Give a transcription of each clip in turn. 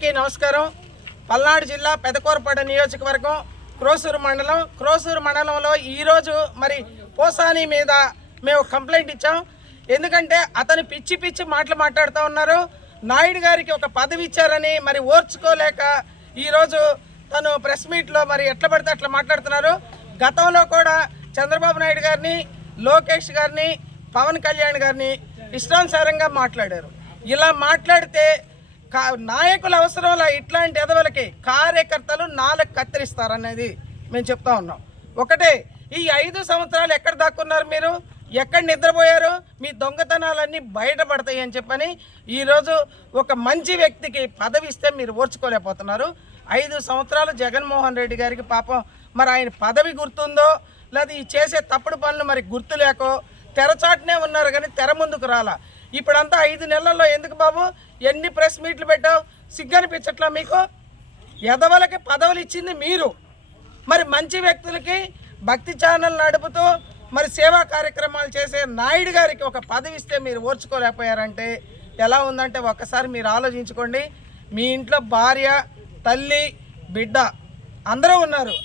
అందరికీ నమస్కారం. పల్నాడు జిల్లా పెదకూరపాడు నియోజకవర్గం క్రోసూరు మండలంలో ఈరోజు మరి పోసాని మీద మేము కంప్లైంట్ ఇచ్చాం. ఎందుకంటే అతను పిచ్చి మాటలు మాట్లాడుతూ ఉన్నారు. నాయుడు గారికి ఒక పదవి ఇచ్చారని మరి ఓర్చుకోలేక ఈరోజు తను ప్రెస్ మీట్లో మరి ఎట్లా పడితే అట్లా మాట్లాడుతున్నారు. గతంలో కూడా చంద్రబాబు నాయుడు గారిని, లోకేష్ గారిని, పవన్ కళ్యాణ్ గారిని ఇష్టానుసారంగా మాట్లాడారు. ఇలా మాట్లాడితే నాయకుల అవసరంలో ఇట్లాంటి ఎదవలకి కార్యకర్తలు నాలుగు కత్తిరిస్తారనేది మేము చెప్తా ఉన్నాం. ఒకటే, ఈ 5 సంవత్సరాలు ఎక్కడ దాక్కున్నారు మీరు, ఎక్కడ నిద్రపోయారు, మీ దొంగతనాలన్నీ బయటపడతాయి అని చెప్పని ఈరోజు ఒక మంచి వ్యక్తికి పదవి ఇస్తే మీరు ఓర్చుకోలేకపోతున్నారు. 5 సంవత్సరాలు జగన్మోహన్ రెడ్డి గారికి పాపం మరి ఆయన పదవి గుర్తుందో లేదా ఈ చేసే తప్పుడు పనులు మరి గుర్తు లేకో తెరచాటునే ఉన్నారు కానీ తెర ముందుకు రాలా. ఇప్పుడంతా 5 నెలల్లో ఎందుకు బాబు ఎన్ని ప్రెస్ మీట్లు పెట్టావు? సిగ్గనిపించట్లా మీకు? ఎదవలకి పదవులు ఇచ్చింది మీరు, మరి మంచి వ్యక్తులకి భక్తి ఛానల్ నడుపుతూ మరి సేవా కార్యక్రమాలు చేసే నాయుడు గారికి ఒక పదవి ఇస్తే మీరు ఓర్చుకోలేకపోయారంటే ఎలా ఉందంటే ఒక్కసారి మీరు ఆలోచించుకోండి. మీ ఇంట్లో భార్య, తల్లి, బిడ్డ అందరూ ఉన్నారు,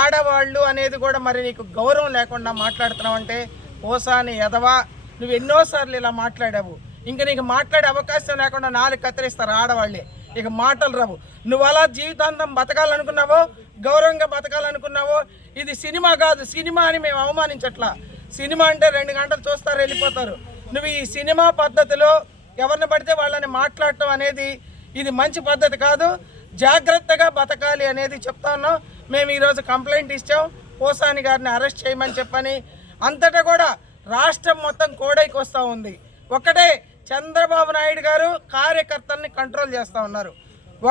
ఆడవాళ్ళు అనేది కూడా మరి నీకు గౌరవం లేకుండా మాట్లాడుతున్నావు అంటే పోసాని ఎదవా, నువ్వు ఎన్నోసార్లు ఇలా మాట్లాడావు. ఇంకా నీకు మాట్లాడే అవకాశం లేకుండా 4 కత్తిరిస్తారు ఆడవాళ్ళే, ఇక మాటలు రావు. నువ్వు అలా జీవితాంతం బతకాలనుకున్నావో, గౌరవంగా బతకాలనుకున్నావో, ఇది సినిమా కాదు. సినిమా అని మేము అవమానించట్లా. సినిమా అంటే 2 గంటలు చూస్తారు, వెళ్ళిపోతారు. నువ్వు ఈ సినిమా పద్ధతిలో ఎవరిని పడితే వాళ్ళని మాట్లాడటం అనేది ఇది మంచి పద్ధతి కాదు. జాగ్రత్తగా బతకాలి అనేది చెప్తా ఉన్నాం. మేము ఈరోజు కంప్లైంట్ ఇచ్చాం, పోసాని గారిని అరెస్ట్ చేయమని చెప్పని. అంతటా కూడా రాష్ట్రం మొత్తం కోడైకి వస్తూ ఉంది. ఒకటే, చంద్రబాబు నాయుడు గారు కార్యకర్తల్ని కంట్రోల్ చేస్తూ ఉన్నారు.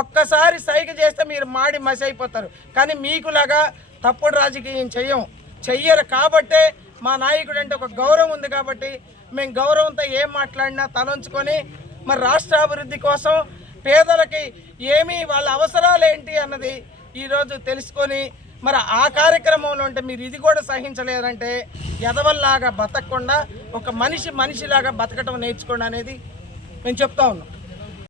ఒక్కసారి సైగ చేస్తే మీరు మాడి మసి అయిపోతారు. కానీ మీకులాగా తప్పుడు రాజకీయం చెయ్యరు కాబట్టే మా నాయకుడు అంటే ఒక గౌరవం ఉంది కాబట్టి మేము గౌరవంతో ఏం మాట్లాడినా తలంచుకొని మరి రాష్ట్ర అభివృద్ధి కోసం పేదలకి ఏమీ వాళ్ళ అవసరాలు ఏంటి అన్నది ఈరోజు తెలుసుకొని మరి ఆ కార్యక్రమంలో ఉంటే మీరు ఇది కూడా సహించలేదంటే ఎదవల్లాగా బతకకుండా ఒక మనిషిలాగా బతకటం నేర్చుకోండి అనేది మేము చెప్తా ఉన్నాం.